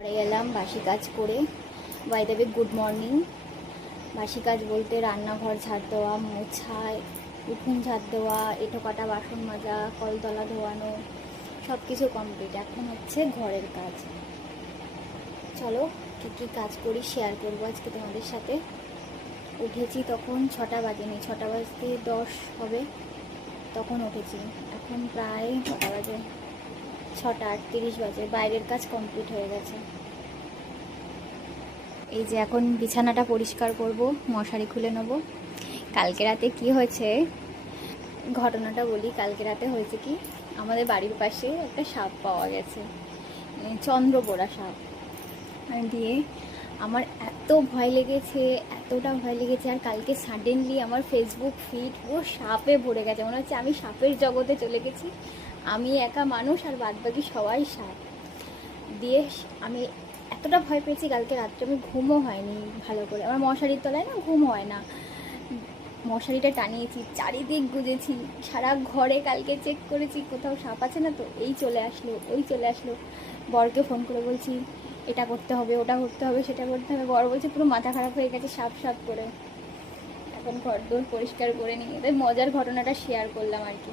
পরে গেলাম বাসি কাজ করে। By the way good morning. বাসি কাজ বলতে রান্নাঘর ঝাড় দেওয়া, মোছা, উঠোন ঝাড় দেওয়া, এঁটো কাটা, বাসন মাজা, কলতলা ধোয়ানো, সব কিছু কমপ্লিট। এখন হচ্ছে ঘরের কাজ। চলো কী কী কাজ করি শেয়ার করবো আজকে তোমাদের সাথে। উঠেছি তখন 6টা বাজেনি, 6টা বাজতে 10 হবে তখন উঠেছি। এখন প্রায় কটা বাজে, 6টা 38 বাজে। বাইরের কাজ কমপ্লিট হয়ে গেছে। এই যে এখন বিছানাটা পরিষ্কার করব, মশারি খুলে নেব। কালকে রাতে কি হয়েছে ঘটনাটা বলি। কালকে রাতে হয়েছে কি, আমাদের বাড়ির পাশে একটা সাপ পাওয়া গেছে, চন্দ্রপোড়া সাপ। দিয়ে আমার এত ভয় লেগেছে, এতটা ভয় লেগেছে। আর কালকে সাডেনলি আমার ফেসবুক ফিড ও সাপে ভরে গেছে। মনে হচ্ছে আমি সাপের জগতে চলে গেছি, আমি একা মানুষ আর বাদবাকি সবাই সাপ। দিয়ে আমি এতটা ভয় পেয়েছি কালকে রাত্রে, আমি ঘুমও হয়নি ভালো করে। আমার মশারির তলায় না ঘুম হয় না, মশারিটা টানিয়েছি, চারিদিক গুজেছি, সারা ঘরে কালকে চেক করেছি কোথাও সাপ আছে না। তো এই চলে আসলো, ওই চলে আসলো। বরকে ফোন করে বলছি এটা করতে হবে, ওটা করতে হবে, সেটা করতে হবে। বর বলছে পুরো মাথা খারাপ হয়ে গেছে সাপ সাপ করে। এখন ঘর দোর পরিষ্কার করে নিয়ে এদের মজার ঘটনাটা শেয়ার করলাম আর কি।